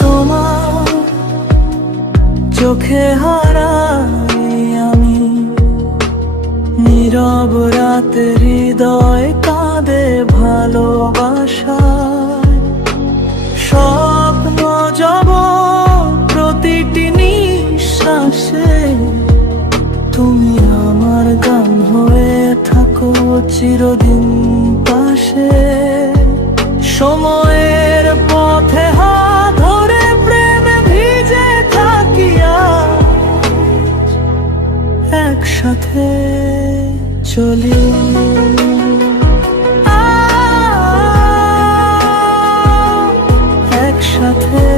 তোমার চোখে হারাই আমি, নীরব রাতে হৃদয় কাঁদে ভালোবাসায়। স্বপ্ন যাব প্রতিটি নিঃশ্বাসে, তুমি আমার গান হয়ে থাকো চিরদিন পাশে। সময়ের পথে হাত ধরে প্রেমে ভিজে থাকি আজ, একসাথে চলি। একসাথে